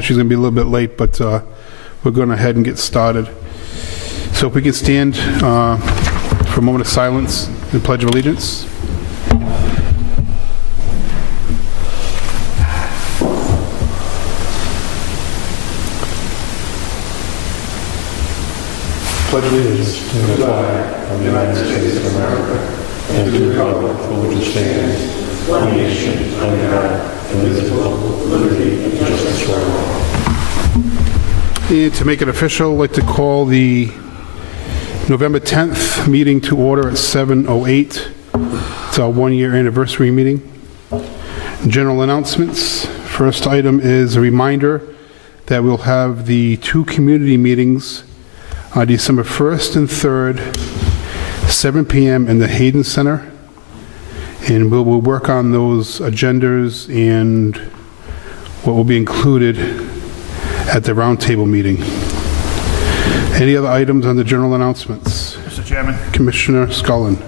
that she's going to be a little bit late, but we're going ahead and get started. So if we can stand for a moment of silence and Pledge of Allegiance. Pledge allegiance to the flag of the United States of America and to the republic for which it stands, one nation, under God, indivisible, with liberty and justice for all. And to make it official, I'd like to call the November 10th meeting to order at 7:08. It's our one-year anniversary meeting. General announcements. First item is a reminder that we'll have the 2 community meetings on December 1st and 3rd, 7 p.m. in the Hayden Center. And we'll work on those agendas and what will be included at the roundtable meeting. Any other items on the general announcements? Mr. Chairman. Commissioner Scullin.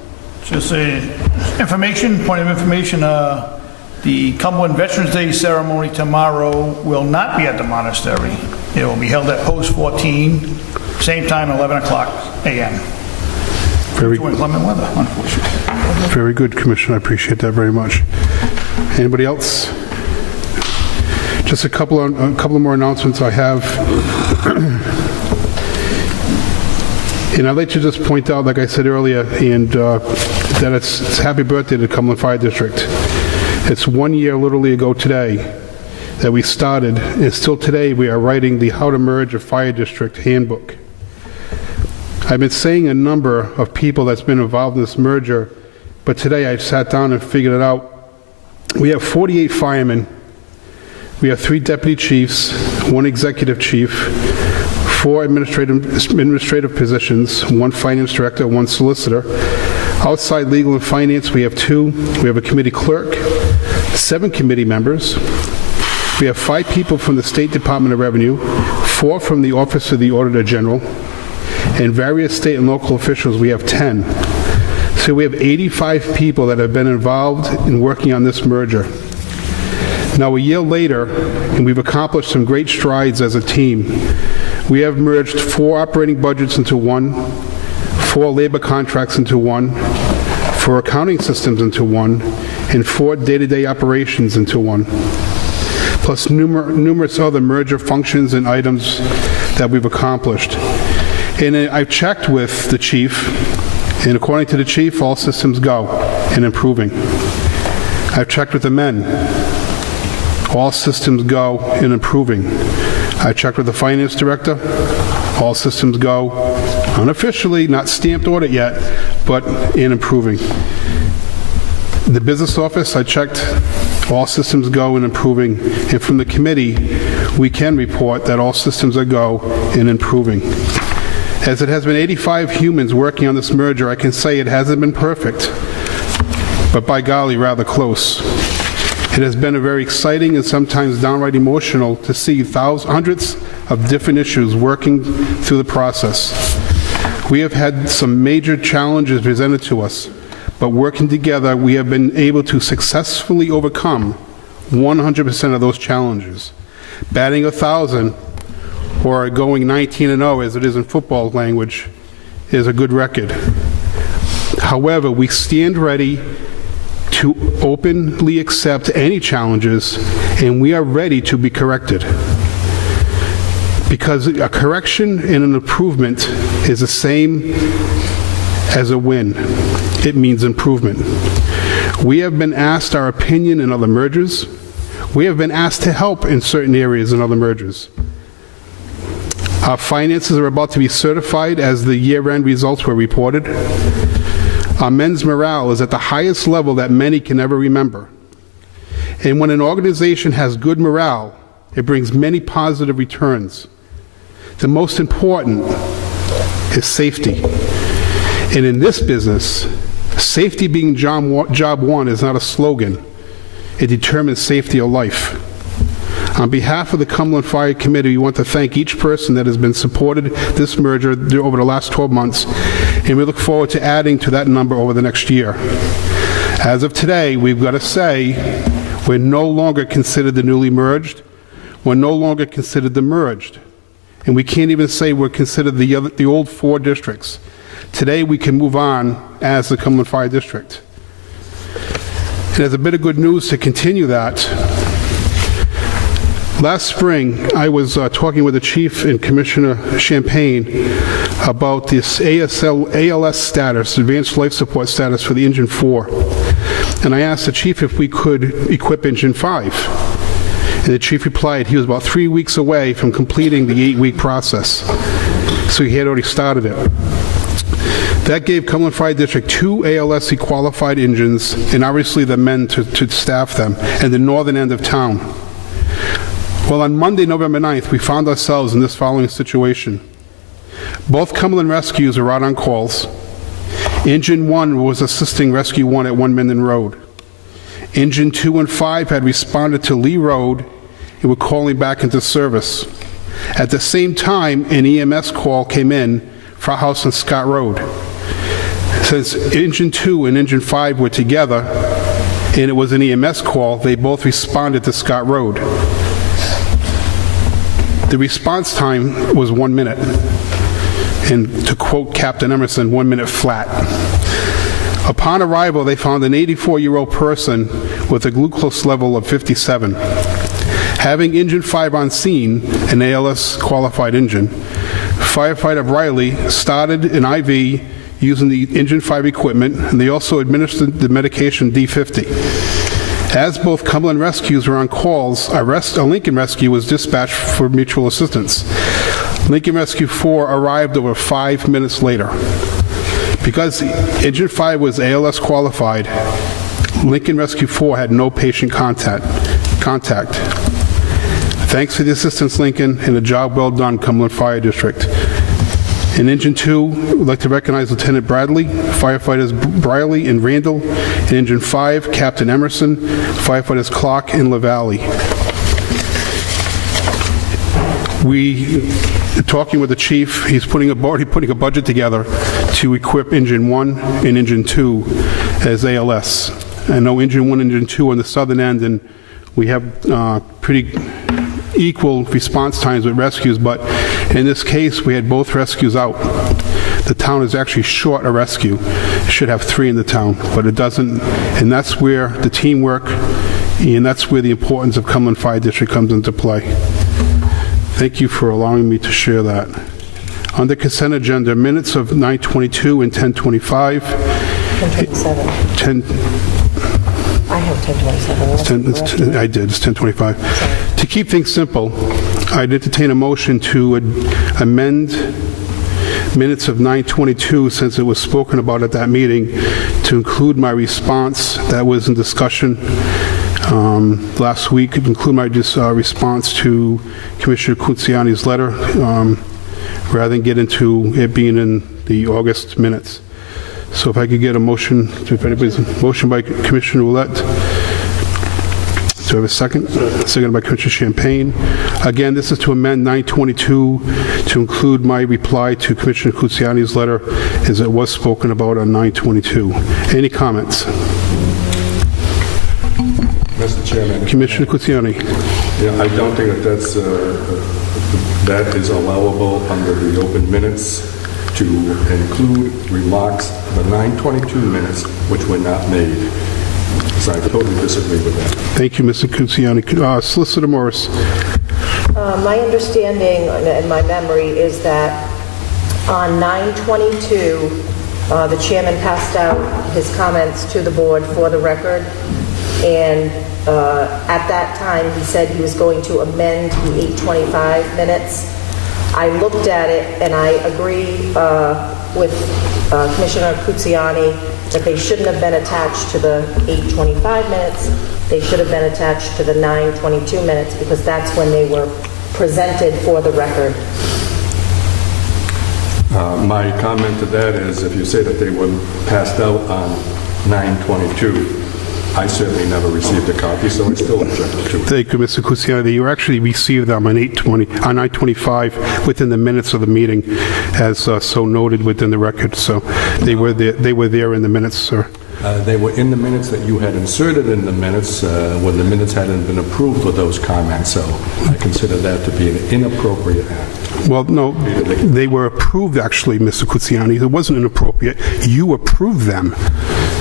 Just point of information, the Cumberland Veterans Day ceremony tomorrow will not be at the monastery. It will be held at Post 14, same time, 11 o'clock a.m. Very inclement weather, unfortunately. Very good, Commissioner. I appreciate that very much. Anybody else? Just a couple of more announcements I have. And I'd like to just point out, like I said earlier, and that it's happy birthday to Cumberland Fire District. It's 1 year literally ago today that we started, and still today we are writing the How to Merge a Fire District handbook. I've been saying a number of people that's been involved in this merger, but today I sat down and figured it out. We have 48 firemen. We have 3 deputy chiefs, 1 executive chief, 4 administrative positions, 1 finance director, 1 solicitor. Outside legal and finance, we have 2. We have a committee clerk, 7 committee members. We have 5 people from the State Department of Revenue, 4 from the Office of the Auditor General, and various state and local officials, we have 10. So we have 85 people that have been involved in working on this merger. Now, a year later, and we've accomplished some great strides as a team. We have merged 4 operating budgets into 1, 4 labor contracts into 1, 4 accounting systems into 1, and 4 day-to-day operations into 1, plus numerous other merger functions and items that we've accomplished. And I've checked with the chief, and according to the chief, all systems go and improving. I've checked with the men. All systems go and improving. I checked with the finance director. All systems go unofficially, not stamped audit yet, but in improving. The business office, I checked. All systems go and improving. And from the committee, we can report that all systems are go and improving. As it has been 85 humans working on this merger, I can say it hasn't been perfect, but by golly, rather close. It has been a very exciting and sometimes downright emotional to see hundreds of different issues working through the process. We have had some major challenges presented to us, but working together, we have been able to successfully overcome 100% of those challenges. Batting 1,000 or going 19-0, as it is in football language, is a good record. However, we stand ready to openly accept any challenges, and we are ready to be corrected. Because a correction and an improvement is the same as a win. It means improvement. We have been asked our opinion in other mergers. We have been asked to help in certain areas in other mergers. Our finances are about to be certified as the year-end results were reported. Our men's morale is at the highest level that many can ever remember. And when an organization has good morale, it brings many positive returns. The most important is safety. And in this business, safety being job one is not a slogan. It determines safety of life. On behalf of the Cumberland Fire Committee, we want to thank each person that has been supported this merger over the last 12 months, and we look forward to adding to that number over the next year. As of today, we've got to say we're no longer considered the newly merged. we're no longer considered the merged. And we can't even say we're considered the old 4 districts. Today, we can move on as the Cumberland Fire District. And there's a bit of good news to continue that. Last spring, I was talking with the chief and Commissioner Champagne about this ALS status, Advanced Life Support status for the Engine 4. And I asked the chief if we could equip Engine 5. And the chief replied he was about 3 weeks away from completing the 8-week process. So he had already started it. That gave Cumberland Fire District 2 ALS qualified engines, and obviously the men to staff them, and the northern end of town. Well, on Monday, November 9th, we found ourselves in this following situation. Both Cumberland Rescues were out on calls. Engine 1 was assisting Rescue 1 at 1 Minden Road. Engine 2 and 5 had responded to Lee Road and were calling back into service. At the same time, an EMS call came in for a house on Scott Road. Since Engine 2 and Engine 5 were together, and it was an EMS call, they both responded to Scott Road. The response time was 1 minute. And to quote Captain Emerson, 1 minute flat. Upon arrival, they found an 84-year-old person with a glucose level of 57. Having Engine 5 on scene, an ALS qualified engine, firefighter Riley started an IV using the Engine 5 equipment, and they also administered the medication D50. As both Cumberland Rescues were on calls, a Lincoln Rescue was dispatched for mutual assistance. Lincoln Rescue 4 arrived over 5 minutes later. Because Engine 5 was ALS qualified, Lincoln Rescue 4 had no patient contact. Thanks for the assistance, Lincoln, and a job well done, Cumberland Fire District. In Engine 2, we'd like to recognize Lieutenant Bradley, firefighters Briley and Randall. In Engine 5, Captain Emerson, firefighters Clark and LaValle. Talking with the chief, he's already putting a budget together to equip Engine 1 and Engine 2 as ALS. I know Engine 1 and Engine 2 on the southern end, and we have pretty equal response times with rescues, but in this case, we had both rescues out. The town is actually short a rescue. It should have 3 in the town, but it doesn't, and that's where the teamwork, and that's where the importance of Cumberland Fire District comes into play. Thank you for allowing me to share that. On the consent agenda, minutes of 9:22 and 10:25. 10:27. I have 10:27. I did, it's 10:25. To keep things simple, I'd entertain a motion to amend minutes of 9:22, since it was spoken about at that meeting, to include my response that was in discussion last week, include my response to Commissioner Kutsiani's letter, rather than get into it being in the August minutes. So if I could get a motion, if anybody's motion by Commissioner Ouellette. Do I have a second? Second by Commissioner Champagne. Again, this is to amend 922 to include my reply to Commissioner Kutsiani's letter as it was spoken about on 922. Any comments? Mr. Chairman. Commissioner Kutsiani. Yeah, I don't think that is allowable under the open minutes to include remarks, the 922 minutes, which were not made. So I totally disagree with that. Thank you, Mr. Kutsiani. Solicitor Morris. My understanding and my memory is that on 922, the chairman passed out his comments to the board for the record, and at that time he said he was going to amend the 825 minutes. I looked at it and I agree with Commissioner Kutsiani that they shouldn't have been attached to the 825 minutes. They should have been attached to the 922 minutes, because that's when they were presented for the record. My comment to that is, if you say that they were passed out on 922, I certainly never received a copy, so I still object to it. Thank you, Mr. Kutsiani. You actually received them on 925 within the minutes of the meeting, as so noted within the record. So they were there in the minutes, sir. They were in the minutes that you had inserted in the minutes when the minutes hadn't been approved with those comments, so I consider that to be an inappropriate act. Well, no, they were approved, actually, Mr. Kutsiani. It wasn't inappropriate. You approved them.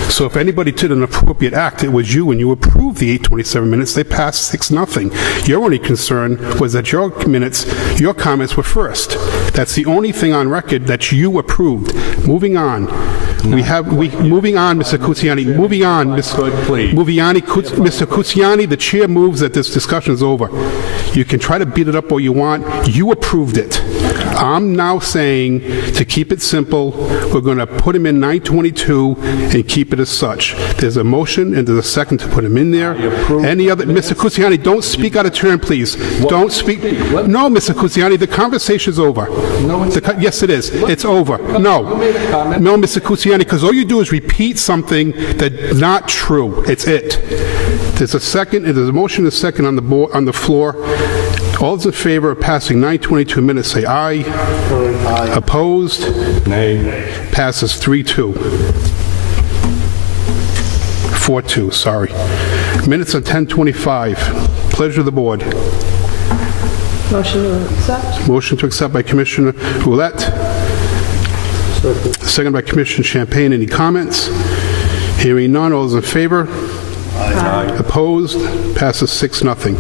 So if anybody did an appropriate act, it was you, and you approved the 8:27 minutes. They passed 6-0. Your only concern was that your minutes, your comments were first. That's the only thing on record that you approved. Moving on. Moving on, Mr. Kutsiani. Moving on, Mr. Kutsiani, the chair moves that this discussion is over. You can try to beat it up all you want. You approved it. I'm now saying, to keep it simple, we're going to put him in 922 and keep it as such. There's a motion and there's a second to put him in there. Any other, Mr. Kutsiani, don't speak out of turn, please. Don't speak. No, Mr. Kutsiani, the conversation's over. Yes, it is. It's over. No. No, Mr. Kutsiani, because all you do is repeat something that's not true. It's it. There's a second, and there's a motion and a second on the board, on the floor. All those in favor of passing 922 minutes, say aye. Aye. Opposed? Nay. Passes 3-2. 4-2, sorry. Minutes of 10:25. Pleasure of the board. Motion to accept? Motion to accept by Commissioner Roulette. Second by Commissioner Champagne. Any comments? Hearing none. All those in favor? Aye. Opposed? Passes 6-0.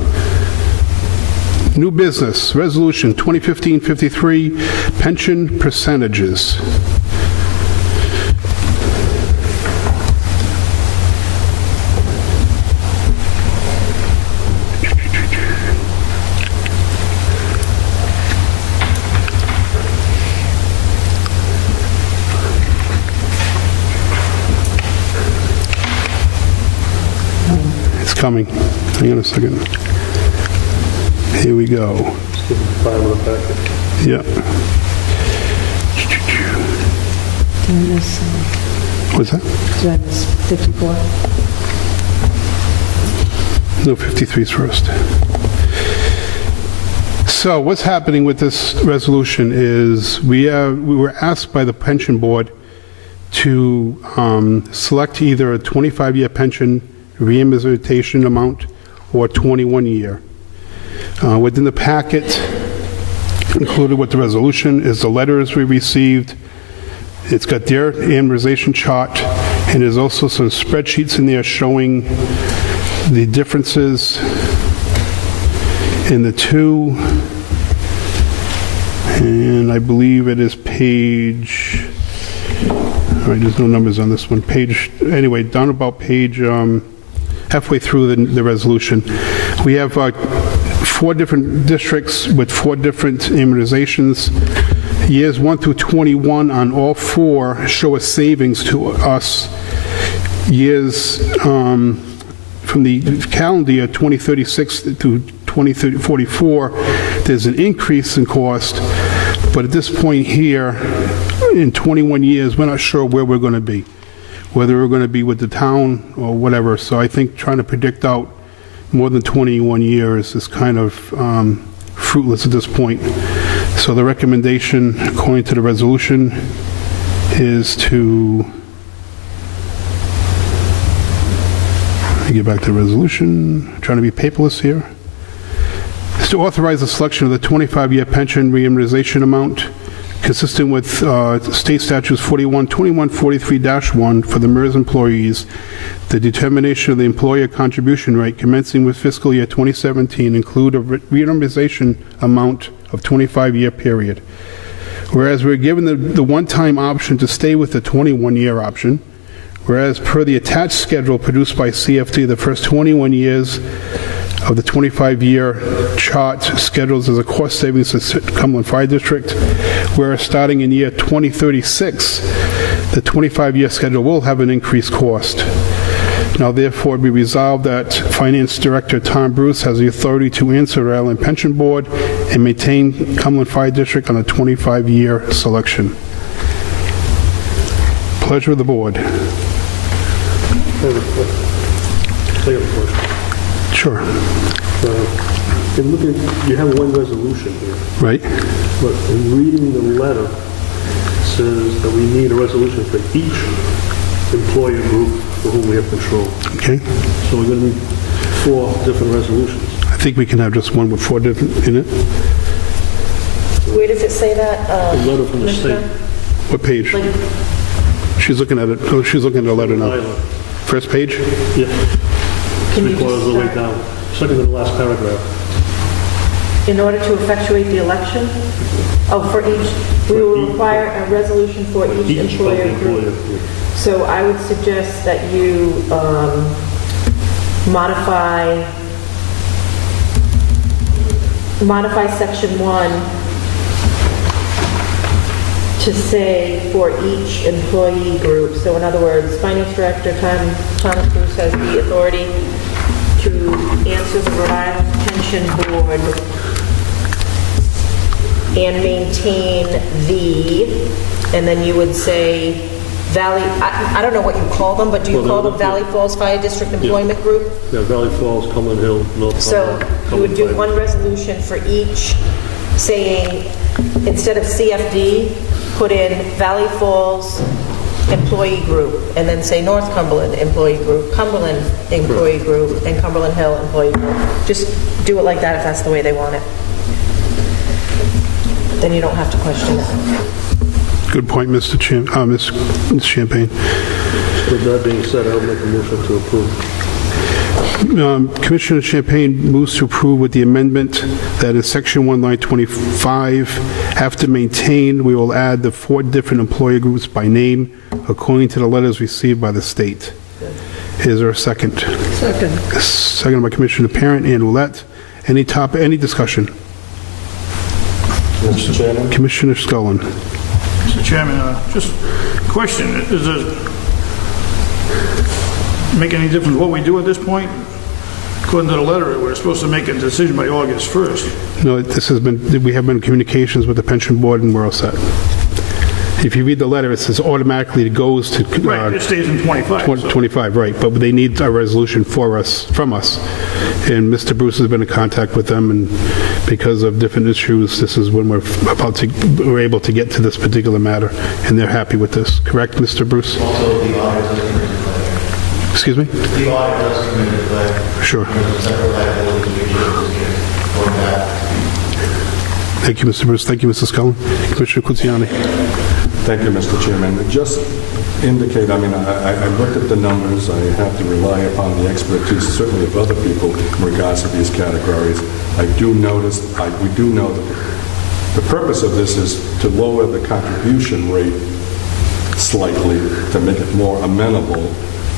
New business, resolution 2015-53, pension percentages. It's coming. Hang on a second. Here we go. Yeah. What's that? Do I miss 54? No, 53 is first. So what's happening with this resolution is we were asked by the pension board to select either a 25-year pension reimbursement amount or 21-year. Within the packet, included with the resolution, is the letters we received. It's got their amortization chart, and there's also some spreadsheets in there showing the differences in the two. And I believe it is page, all right, there's no numbers on this one. Anyway, down about page, halfway through the resolution. We have 4 different districts with 4 different amortizations. Years 1 through 21 on all 4 show a savings to us. Years from the calendar year 2036 to 2044, there's an increase in cost, but at this point here, in 21 years, we're not sure where we're going to be, whether we're going to be with the town or whatever. So I think trying to predict out more than 21 years is kind of fruitless at this point. So the recommendation, according to the resolution, is to, let me get back to the resolution, I'm trying to be paperless here, is to authorize the selection of the 25-year pension reimbursement amount consistent with State Statutes 41-2143-1 for the MERS employees. The determination of the employer contribution rate commencing with fiscal year 2017 include a reimbursement amount of 25-year period. Whereas we're given the one-time option to stay with the 21-year option, whereas per the attached schedule produced by CFD, the first 21 years of the 25-year chart schedules as a cost savings to Cumberland Fire District, whereas starting in year 2036, the 25-year schedule will have an increased cost. Now, therefore, be resolved that Finance Director Tom Bruce has the authority to answer the Island Pension Board and maintain Cumberland Fire District on a 25-year selection. Pleasure of the board. Sure. In looking, you have one resolution here. Right. But in reading the letter, it says that we need a resolution for each employer group for whom we have control. Okay? So we're going to need 4 different resolutions. I think we can have just one with 4 different in it. Where does it say that? A letter from the Commissioner? state. What page? Like, She's looking at it. Oh, she's looking at the letter now. Island. First page? Yeah, can you 3/4 of the way just, down. Second to the last paragraph. in order to effectuate the election? Oh, for each, we will require a resolution for each employer group. Yeah. So I would suggest that you modify section 1 to say for each employee group. So in other words, Finance Director Thomas Bruce has the authority to answer the Rhode Island Pension Board and maintain the, and then you would say Valley, I don't know what you call them, but do you call them Valley Falls Fire District Employment Group? Yeah, Valley Falls, Cumberland Hill, North So Cumberland. you would do Cumberland one resolution for each, saying, instead of CFD, put in Valley Falls Employee Group, and then say North Cumberland Employee Group, Cumberland Employee Group, and Cumberland Hill Employee Group. Just do it like that if that's the way they want it. Then you don't have to question it. Good point, Ms. Champagne. With that being said, I'll make a motion to approve. Commissioner Champagne moves to approve with the amendment that in Section 1, line 25, after maintain, we will add the 4 different employer groups by name according to the letters received by the state. Is there a second? Second. Second by Commissioner Parent and Roulette. Any discussion? Mr. Chairman? Commissioner Scullin. Mr. Chairman, just a question, does it make any difference what we do at this point? According to the letter, we're supposed to make a decision by August 1st. No, we have been in communications with the pension board and we're all set. If you read the letter, it says automatically it goes to... Right, it stays in 25. so- 25, right, but they need a resolution from us, and Mr. Bruce has been in contact with them, and because of different issues, this is when we're able to get to this particular matter, and they're happy with this. Correct, Mr. Bruce? Also, the audit does come into play. Excuse me? The audit does come into play. Sure. Separate liability individuals going back. Thank you, Mr. Bruce. Thank you, Mrs. Cullen. Commissioner Cucciani. Thank you, Mr. Chairman. Just indicate, I looked at the numbers. I have to rely upon the expertise, certainly of other people, in regards to these categories. We do know that the purpose of this is to lower the contribution rate slightly to make it more amenable.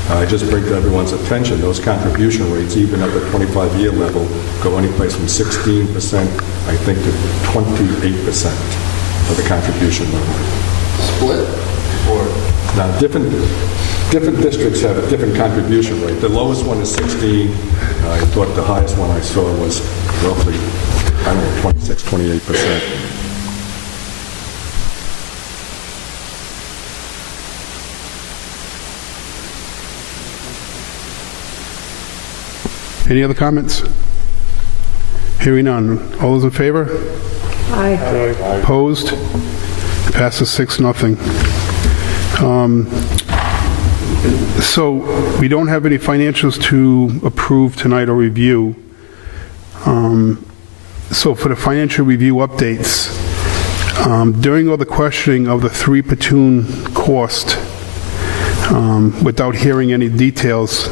I just bring to everyone's attention, those contribution rates, even at the 25-year level, go any place from 16%, I think, to 28% of the contribution level. Split? Or? Now, different districts have a different contribution rate. The lowest one is 16. I thought the highest one I saw was roughly, 26, 28%. Any other comments? Hearing none. All those in favor? Aye. Opposed? It passes 6-0. So we don't have any financials to approve tonight or review. So for the financial review updates, during all the questioning of the 3 platoon cost, without hearing any details,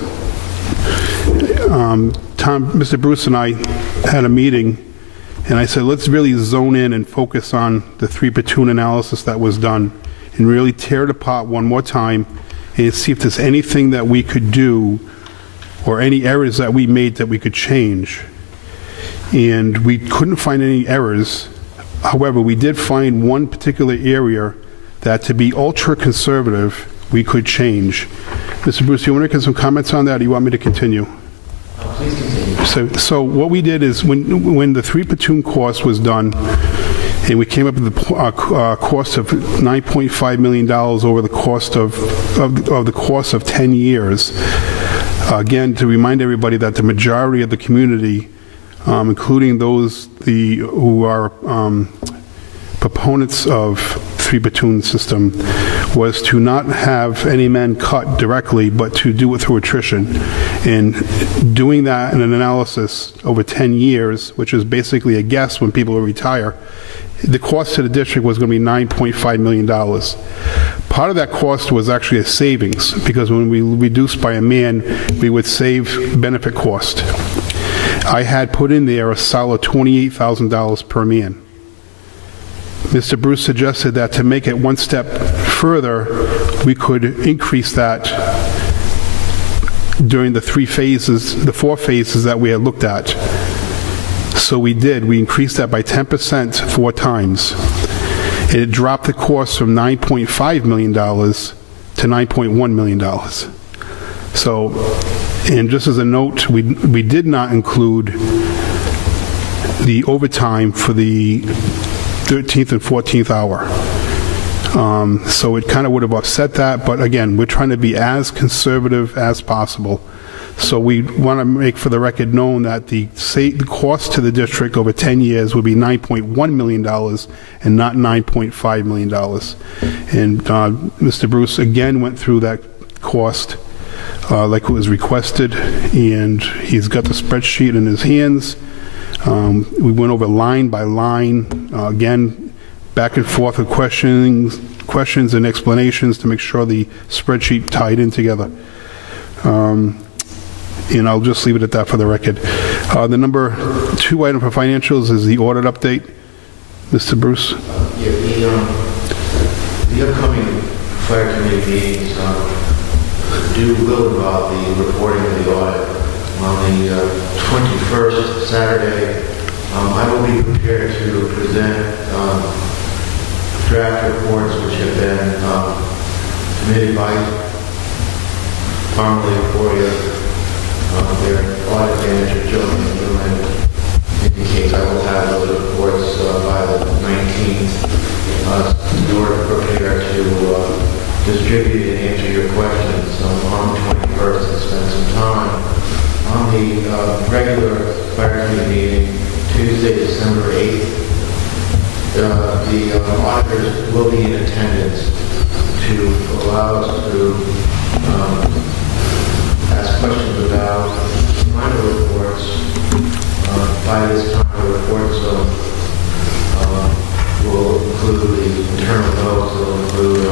Mr. Bruce and I had a meeting, and I said, let's really zone in and focus on the 3 platoon analysis that was done and really tear it apart one more time and see if there's anything that we could do or any errors that we made that we could change. And we couldn't find any errors. However, we did find one particular area that, to be ultra conservative, we could change. Mr. Bruce, you want to get some comments on that, or do you want me to continue? Please continue. So what we did is when the 3 platoon cost was done, and we came up with the cost of $9.5 million over the cost of the course of 10 years. Again, to remind everybody that the majority of the community, including those who are proponents of three-platoon system, was to not have any men cut directly, but to do it through attrition. And doing that in an analysis over 10 years, which is basically a guess when people will retire, the cost to the district was going to be $9.5 million. Part of that cost was actually a savings, because when we reduced by a man, we would save benefit cost. I had put in there a solid $28,000 per man. Mr. Bruce suggested that to make it one step further, we could increase that during the four phases that we had looked at. So we did. We increased that by 10% 4 times. It dropped the cost from $9.5 million to $9.1 million. So, and just as a note, we did not include the overtime for the 13th and 14th hour. So it kind of would have offset that, but again, we're trying to be as conservative as possible. So we want to make for the record known that the cost to the district over 10 years would be $9.1 million and not $9.5 million. And Mr. Bruce again went through that cost like it was requested, and he's got the spreadsheet in his hands. We went over line by line, again, back and forth with questions and explanations to make sure the spreadsheet tied in together. And I'll just leave it at that for the record. The number 2 item for financials is the audit update. Mr. Bruce? The upcoming fire committee meetings will involve the reporting of the audit. On the 21st, Saturday, I will be prepared to present draft reports which have been submitted by formerly Emporia. Their audit manager, Cumberland, indicates I will have those reports by the 19th in order to prepare to distribute and answer your questions on the 21st and spend some time on the regular fire committee meeting, Tuesday, December 8th. The auditors will be in attendance to allow us to ask questions about minor reports. By this time, the reports will include the internal notes, will include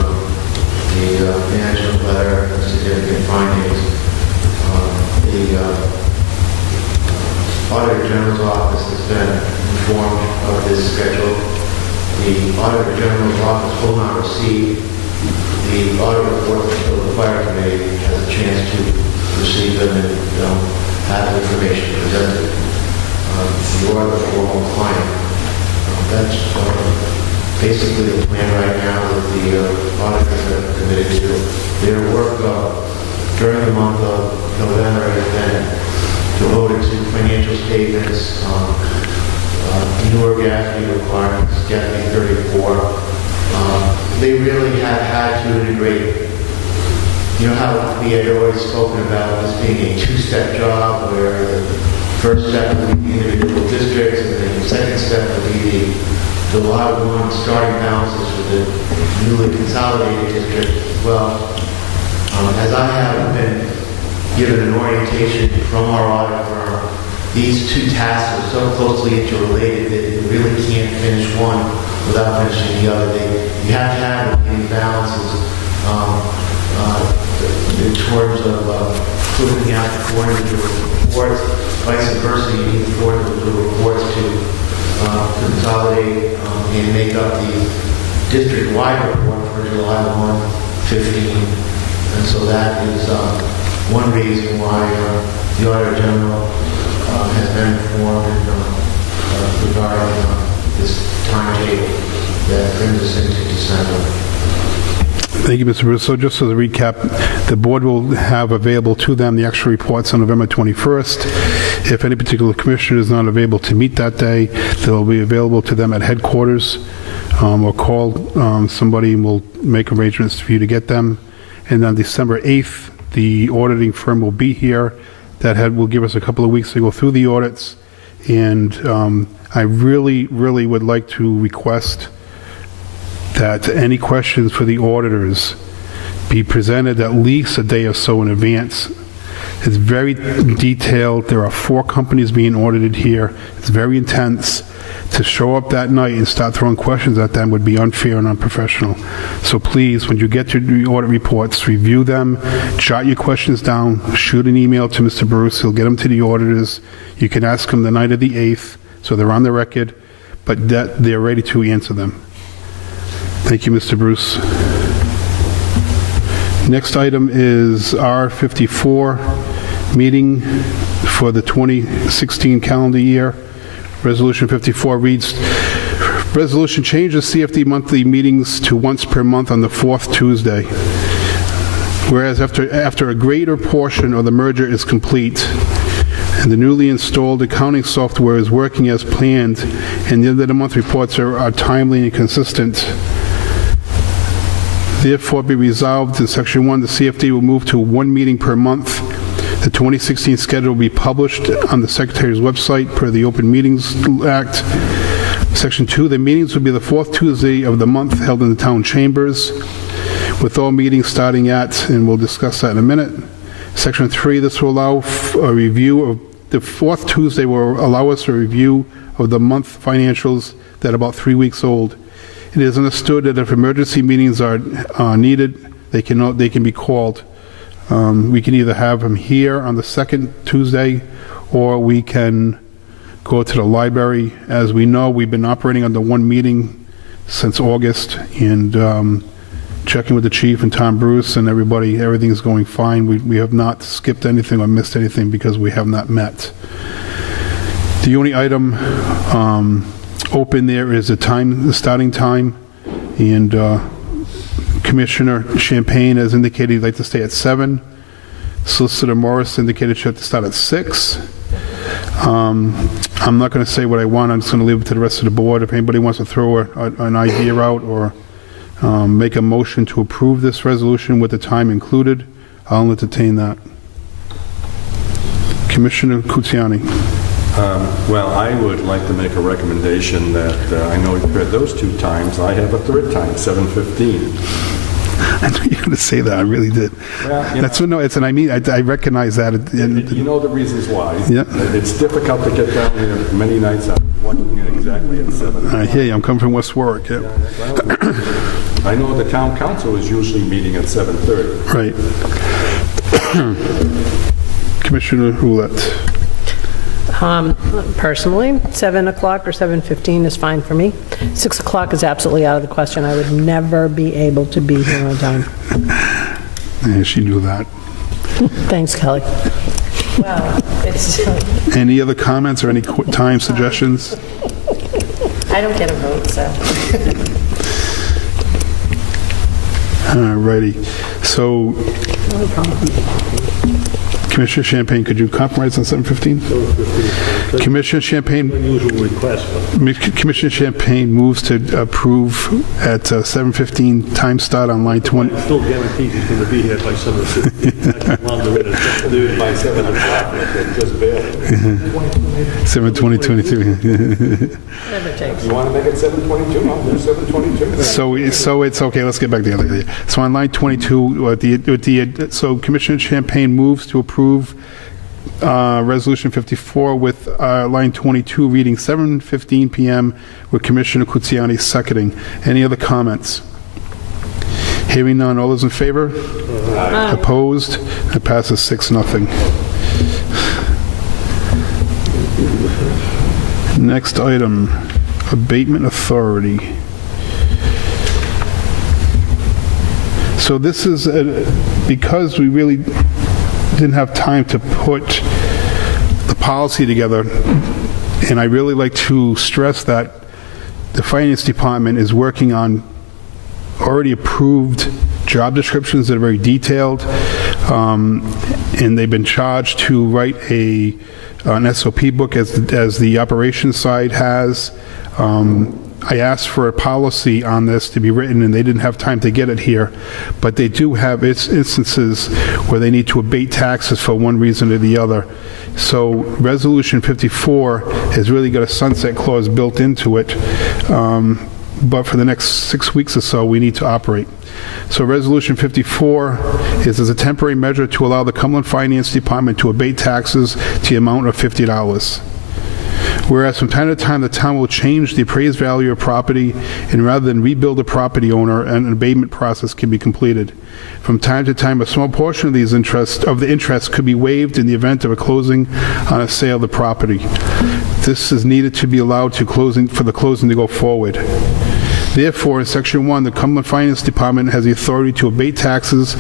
the management letter and significant findings. The Auditor General's office has been informed of this schedule. The Auditor General's office will not receive the audit report until the fire committee has a chance to receive them and have the information presented. You are the formal client. That's basically the plan right now that the auditors have committed to. Their work during the month of November has been devoted to financial statements, newer GASB requirements, GASB 34. They really have had to integrate. You know how we had always spoken about this being a 2-step job, where the first step would be the individual districts, and then the second step would be the lot 1 starting balances for the newly consolidated district. Well, as I have been given an orientation from our audit firm, these 2 tasks are so closely interrelated that you really can't finish one without finishing the other. You have to have these balances in terms of putting out the 4 individual reports. Vice versa, you need the 4 individual reports to consolidate and make up the district-wide report for July 1, 15. And so that is one reason why the Auditor General has been informed regarding this timetable that brings us into December. Thank you, Mr. Bruce. So just as a recap, the board will have available to them the actual reports on November 21st. If any particular commissioner is not available to meet that day, they'll be available to them at headquarters, or call somebody and we'll make arrangements for you to get them. And on December 8th, the auditing firm will be here. That will give us a couple of weeks to go through the audits. And I really, really would like to request that any questions for the auditors be presented at least a day or so in advance. It's very detailed. There are 4 companies being audited here. It's very intense. To show up that night and start throwing questions at them would be unfair and unprofessional. So please, when you get your audit reports, review them, jot your questions down, shoot an email to Mr. Bruce. He'll get them to the auditors. You can ask them the night of the 8th, so they're on the record, but that they're ready to answer them. Thank you, Mr. Bruce. Next item is R54, meeting for the 2016 calendar year. Resolution 54 reads, resolution changes CFD monthly meetings to once per month on the 4th Tuesday. Whereas after a greater portion of the merger is complete and the newly installed accounting software is working as planned and the end of the month reports are timely and consistent, therefore be resolved in Section 1, the CFD will move to 1 meeting per month. The 2016 schedule will be published on the Secretary's website per the Open Meetings Act. Section 2, the meetings will be the 4th Tuesday of the month held in the town chambers, with all meetings starting at, and we'll discuss that in a minute. Section 3, this will allow a review of, the 4th Tuesday will allow us a review of the month financials that are about 3 weeks old. It is understood that if emergency meetings are needed, they can be called. We can either have them here on the 2nd Tuesday, or we can go to the library. As we know, we've been operating under 1 meeting since August, and checking with the chief and Tom Bruce and everybody, everything's going fine. We have not skipped anything or missed anything because we have not met. The only item open there is the starting time, and Commissioner Champagne has indicated he'd like to stay at 7. Solicitor Morris indicated she'd have to start at 6. I'm not going to say what I want. I'm just going to leave it to the rest of the board. If anybody wants to throw an idea out or make a motion to approve this resolution with the time included, I'll entertain that. Commissioner Kutsiani. Well, I would like to make a recommendation that I know you've heard those 2 times. I have a 3rd time, 7:15. I knew you were going to say that. I really did. Well, that's what, no. It's, and I mean, I recognize that. You know the reasons why. Yeah. It's difficult to get down here. Many nights I'm working exactly at 7. I hear you. I'm coming from West Warwick. Yeah. I know the town council is usually meeting at 7:30. Right. Commissioner Roulette. Personally, 7 o'clock or 7:15 is fine for me. 6 o'clock is absolutely out of the question. I would never be able to be here on time. Yeah, she knew that. Thanks, Kelly. Well, it's, Any other comments or any time suggestions? I don't get a vote, so. All righty. So, Commissioner Champagne, could you compromise on 7:15? Commissioner Champagne. Unusual request. Commissioner Champagne moves to approve at 7:15 time start on line 20. Still guarantees he's going to be here by 7:15. By 7 o'clock, just barely. 7:20, Never takes. You want to make it 7:22? I'll do 7:22. So it's okay. Let's get back to the other. So on line 22, so Commissioner Champagne moves to approve Resolution 54 with line 22 reading 7:15 p.m. with Commissioner Kutsiani seconding. Any other comments? Hearing none. All those in favor? Aye. Opposed? It passes 6-0. Next item, abatement authority. So this is because we really didn't have time to put the policy together, and I really like to stress that the Finance Department is working on already approved job descriptions that are very detailed, and they've been charged to write an SOP book as the operations side has. I asked for a policy on this to be written, and they didn't have time to get it here, but they do have instances where they need to abate taxes for one reason or the other. So Resolution 54 has really got a sunset clause built into it, but for the next 6 weeks or so, we need to operate. So Resolution 54 is as a temporary measure to allow the Cumberland Finance Department to abate taxes to the amount of $50. Whereas from time to time, the town will change the appraised value of property, and rather than rebuild the property owner, an abatement process can be completed. From time to time, a small portion of the interest could be waived in the event of a closing on a sale of the property. This is needed to be allowed for the closing to go forward. Therefore, in Section 1, the Cumberland Finance Department has the authority to abate taxes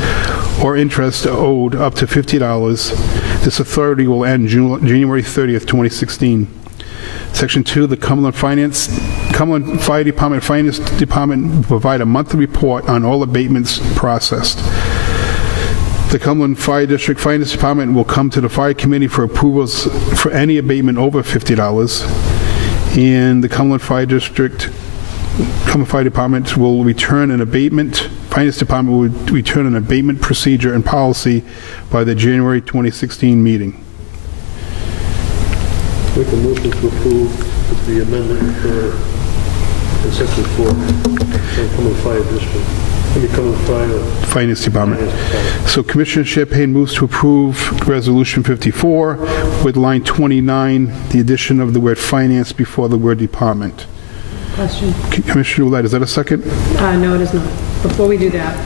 or interest owed up to $50. This authority will end January 30th, 2016. Section 2, the Cumberland Fire Department Finance Department will provide a monthly report on all abatements processed. The Cumberland Fire District Finance Department will come to the Fire Committee for approvals for any abatement over $50, and the Cumberland Fire Department will return an abatement. Finance Department will return an abatement procedure and policy by the January 2016 meeting. Make a motion to approve the amendment for Section 4, Cumberland Fire District. Cumberland Fire Finance Department. So Commissioner Champagne moves to approve Resolution 54 with line 29, the addition of the word finance before the word department. Question? Commissioner Ouellette, is that a second? No, it is not. Before we do that,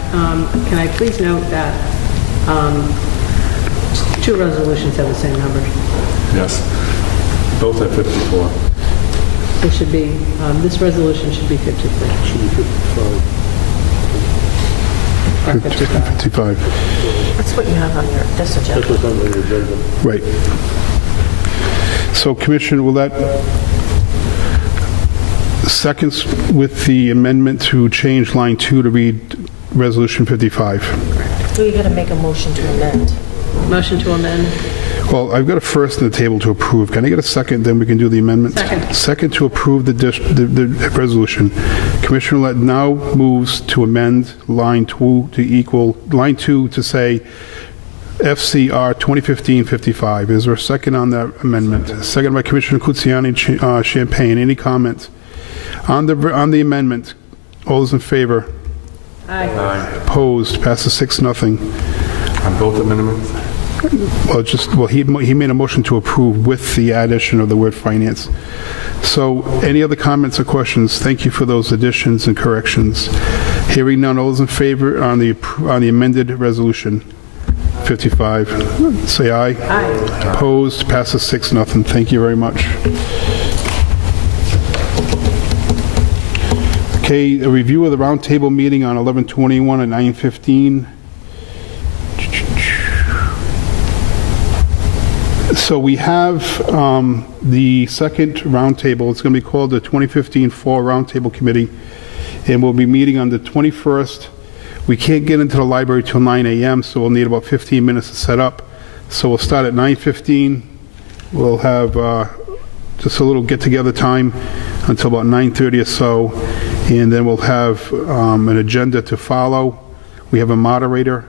can I please note that 2 resolutions have the same number? Yes. Both at 54. It should be, this resolution should be 53. should be 55. Or 55. 55. That's what you have on this agenda. That's what's on the agenda. Right. So Commissioner Ouellette seconds with the amendment to change line 2 to read Resolution 55. So you got to make a motion to amend. Motion to amend. Well, I've got a first on the table to approve. Can I get a second, then we can do the amendment? Second. Second to approve the resolution. Commissioner Ouellette now moves to amend line 2 to say FCR 2015-55. Is there a second on that amendment? Second by Commissioner Kutsiani Champagne. Any comment? On the amendment, all those in favor? Aye. Opposed? Passes 6-0. On both amendments? Well, he made a motion to approve with the addition of the word finance. So, any other comments or questions? Thank you for those additions and corrections. Hearing none, all those in favor on the amended resolution 55, say aye. Aye. Opposed? Passes 6-0. Thank you very much. Okay, a review of the roundtable meeting on 11/21 and 9/15. So we have the second roundtable. It's going to be called the 2015 Fall Roundtable Committee, and we'll be meeting on the 21st. We can't get into the library till 9 a.m., so we'll need about 15 minutes to set up. So we'll start at 9:15. We'll have just a little get-together time until about 9:30 or so, and then we'll have an agenda to follow. We have a moderator,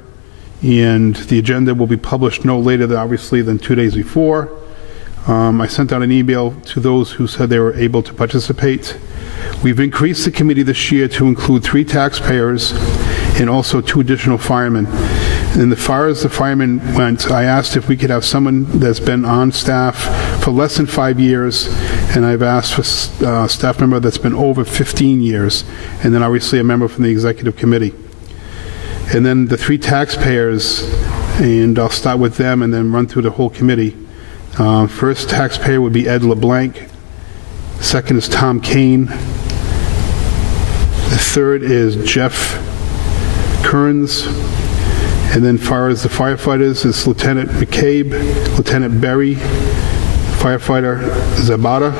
and the agenda will be published no later than, obviously, than 2 days before. I sent out an email to those who said they were able to participate. We've increased the committee this year to include 3 taxpayers and also 2 additional firemen. And as far as the firemen went, I asked if we could have someone that's been on staff for less than 5 years, and I've asked for a staff member that's been over 15 years, and then obviously a member from the executive committee. And then the 3 taxpayers, and I'll start with them and then run through the whole committee. First taxpayer would be Ed LeBlanc. Second is Tom Kane. The third is Jeff Kearns. And then far as the firefighters, it's Lieutenant McCabe, Lieutenant Berry, firefighter Zabata.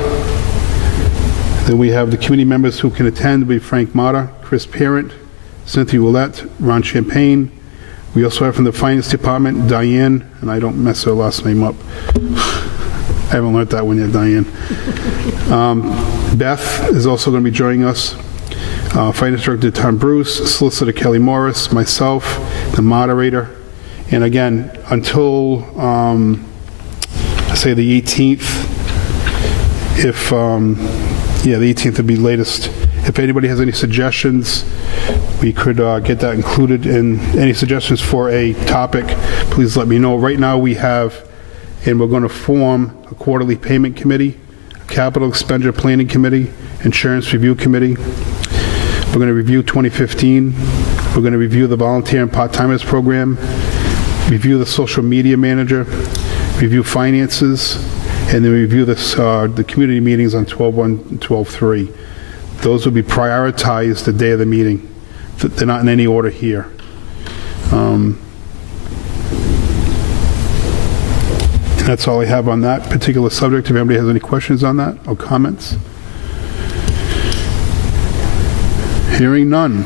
Then we have the committee members who can attend, be Frank Mata, Chris Parent, Cynthia Ouellette, Ron Champagne. We also have from the Finance Department, Diane, and I don't mess her last name up. I haven't learned that one yet, Diane. Beth is also going to be joining us. Finance Director Tom Bruce, Solicitor Kelly Morris, myself, the moderator. And again, until, I say the 18th, the 18th would be latest. If anybody has any suggestions, we could get that included in any suggestions for a topic. Please let me know. Right now we have, and we're going to form a quarterly payment committee, a capital expenditure planning committee, insurance review committee. We're going to review 2015. We're going to review the volunteer and part-timers program, review the social media manager, review finances, and then review this, the community meetings on 12/1 and 12/3. Those will be prioritized the day of the meeting. They're not in any order here. And that's all I have on that particular subject. If anybody has any questions on that or comments. Hearing none.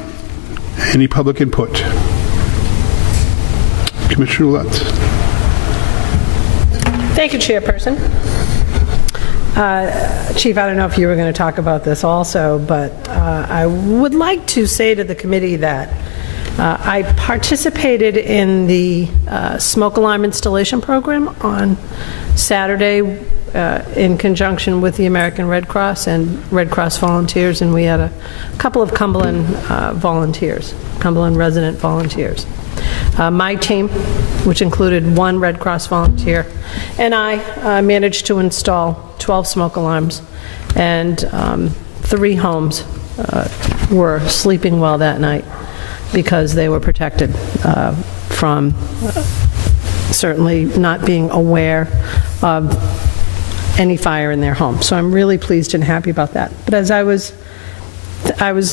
Any public input? Commissioner Roulette. Thank you, Chairperson. Chief, I don't know if you were going to talk about this also, but I would like to say to the committee that I participated in the smoke alarm installation program on Saturday in conjunction with the American Red Cross and Red Cross volunteers, and we had a couple of Cumberland volunteers, Cumberland resident volunteers. My team, which included one Red Cross volunteer, and I managed to install 12 smoke alarms, and 3 homes were sleeping well that night because they were protected from certainly not being aware of any fire in their home. So I'm really pleased and happy about that. But as I was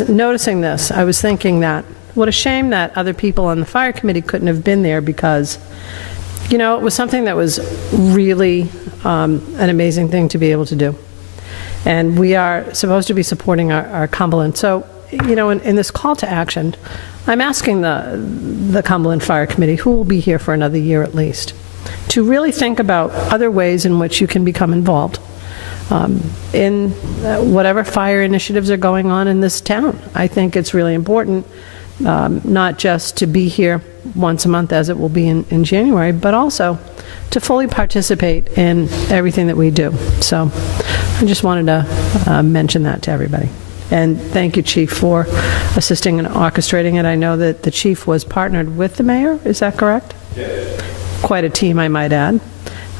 noticing this, I was thinking that what a shame that other people on the fire committee couldn't have been there, because, you know, it was something that was really an amazing thing to be able to do. And we are supposed to be supporting our Cumberland. So, you know, in this call to action, I'm asking the Cumberland Fire Committee, who will be here for another year at least, to really think about other ways in which you can become involved in whatever fire initiatives are going on in this town. I think it's really important not just to be here once a month as it will be in January, but also to fully participate in everything that we do. So I just wanted to mention that to everybody. And thank you, Chief, for assisting and orchestrating it. I know that the Chief was partnered with the Mayor, is that correct? Yes. Quite a team, I might add.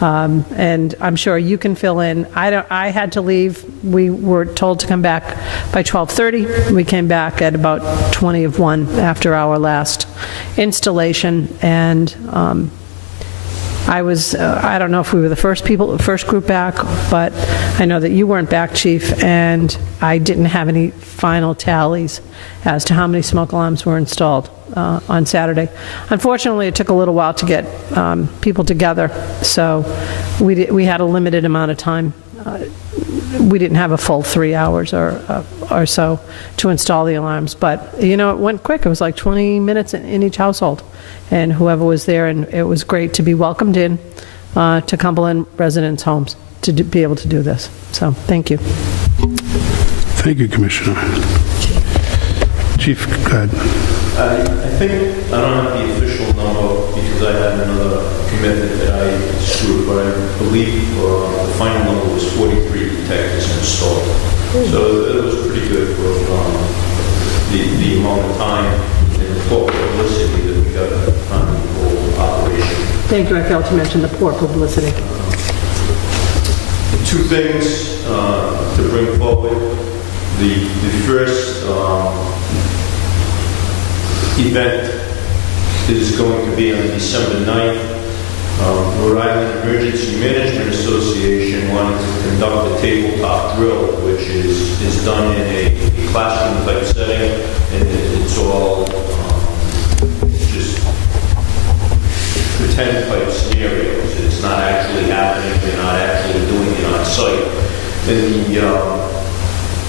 And I'm sure you can fill in. I had to leave. We were told to come back by 12:30. We came back at about 20 of 1 after our last installation. And I don't know if we were the first group back, but I know that you weren't back, Chief, and I didn't have any final tallies as to how many smoke alarms were installed on Saturday. Unfortunately, it took a little while to get people together, so we had a limited amount of time. We didn't have a full 3 hours or so to install the alarms, but you know, it went quick. It was like 20 minutes in each household, and whoever was there, and it was great to be welcomed in to Cumberland residents' homes to be able to do this. So thank you. Thank you, Commissioner. Chief, go ahead. I think I don't have the official number because I had another commitment that I screwed, but I believe the final number was 43 detectors installed. So it was pretty good for the amount of time and the poor publicity that we got on the whole operation. Thank you. I failed to mention the poor publicity. 2 things to bring forward. The first event is going to be on December 9th. Rhode Island Emergency Management Association wanted to conduct a tabletop drill, which is done in a classroom type setting, and it's all just pretend type scenarios. It's not actually happening, they're not actually doing it on site. And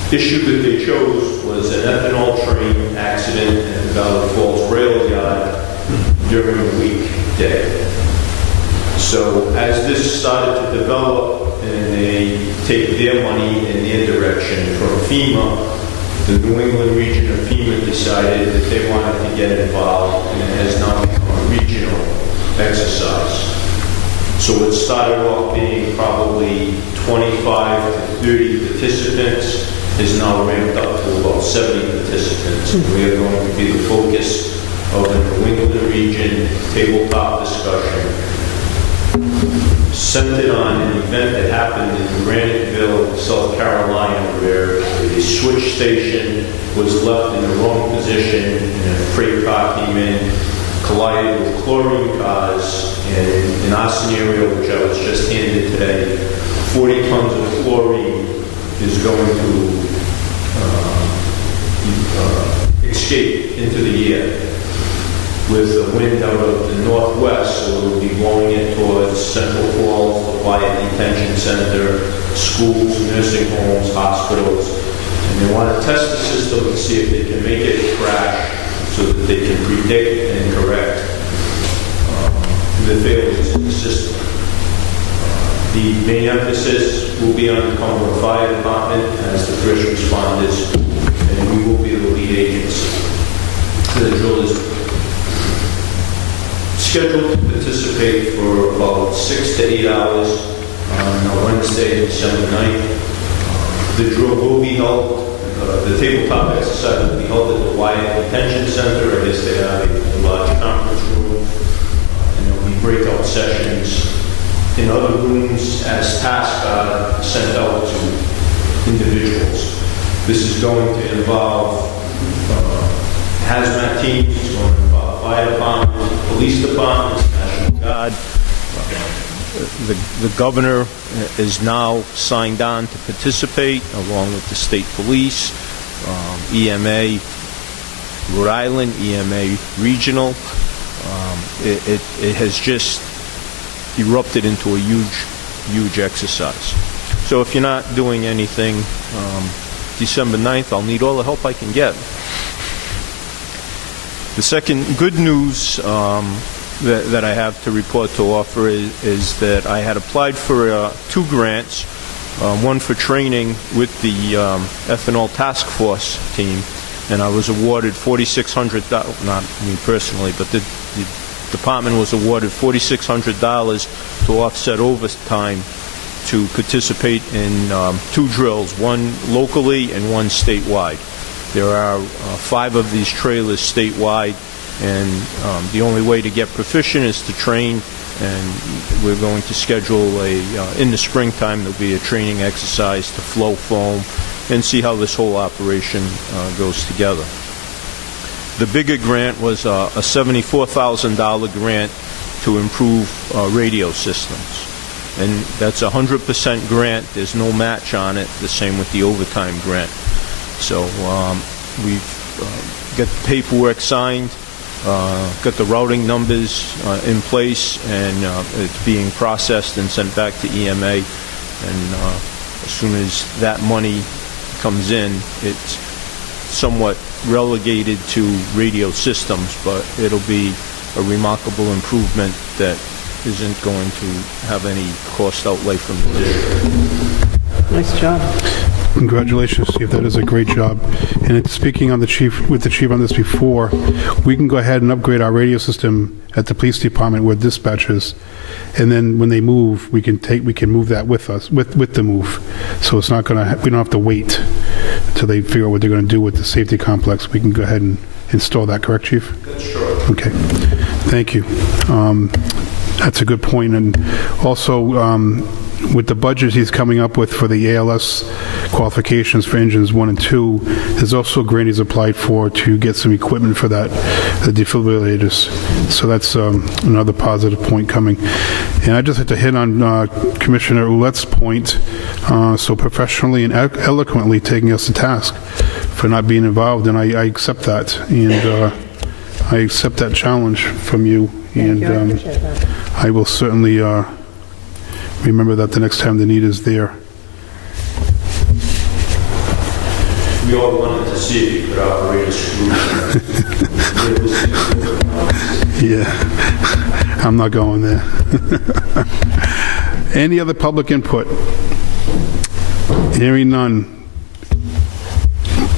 the issue that they chose was an ethanol train accident at the Valley Falls Rail Yard during the weekday. So as this started to develop and they take their money in their direction from FEMA, the New England region of FEMA decided that they wanted to get involved, and it has now become a regional exercise. So it started off being probably 25 to 30 participants, is now ramped up to about 70 participants. We are going to be the focus of the New England region tabletop discussion centered on an event that happened in Graniteville, South Carolina, where a switch station was left in the wrong position and a freight car came in, collided with chlorine cars, and in our scenario, which I was just handed today, 40 tons of chlorine is going to escape into the air with the wind out of the northwest, so it will be blowing it towards Central Falls, the Wyatt Detention Center, schools, nursing homes, hospitals. And they want to test the system to see if they can make it crash so that they can predict and correct the failures in the system. The main emphasis will be on the Cumberland Fire Department as the first responders, and we will be the lead agency. The drill is scheduled to participate for about 6 to 8 hours on Wednesday, December 9th. The drill will be held, the tabletop exercise will be held at the Wyatt Detention Center. I guess they have a large conference room, and there will be breakout sessions in other rooms as tasks are sent out to individuals. This is going to involve hazmat teams, it's going to involve fire departments, police departments, National Guard. The governor is now signed on to participate, along with the state police, EMA Rhode Island, EMA Regional. It has just erupted into a huge exercise. So if you're not doing anything December 9th, I'll need all the help I can get. The second good news that I have to report to offer is that I had applied for 2 grants, one for training with the ethanol task force team, and I was awarded $4,600, not me personally, but the department was awarded $4,600 to offset overtime to participate in 2 drills, one locally and one statewide. There are 5 of these trailers statewide, and the only way to get proficient is to train, and we're going to schedule in the springtime there'll be a training exercise to flow foam and see how this whole operation goes together. The bigger grant was a $74,000 grant to improve radio systems. And that's a 100% grant. There's no match on it. The same with the overtime grant. So we've got the paperwork signed, got the routing numbers in place, and it's being processed and sent back to EMA. And as soon as that money comes in, it's somewhat relegated to radio systems, but it'll be a remarkable improvement that isn't going to have any cost outlay from the district. Nice job. Congratulations, Steve. That is a great job. And speaking on with the chief on this before, we can go ahead and upgrade our radio system at the police department with dispatchers, and then when they move, we can move that with us with the move. So it's not we don't have to wait until they figure out what they're going to do with the safety complex. We can go ahead and install that. Correct, Chief? That's true. Okay. Thank you. That's a good point. And also, with the budget he's coming up with for the ALS qualifications for engines 1 and 2, there's also a grant he's applied for to get some equipment for that, the defibrillators. So that's another positive point coming. And I just have to hit on Commissioner Ouellette's point, so professionally and eloquently taking us to task for not being involved, and I accept that, and I accept that challenge from you. Thank you. I appreciate that. I will certainly remember that the next time the need is there. We all wanted to see if you could operate a screw. Yeah, I'm not going there. Any other public input? Hearing none.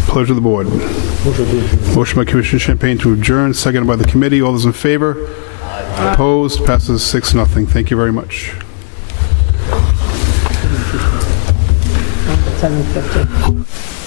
Pleasure of the board. Motion by Commissioner Champagne to adjourn, seconded by the committee. All those in favor? Aye. Opposed? Passes 6-0. Thank you very much. 7:50.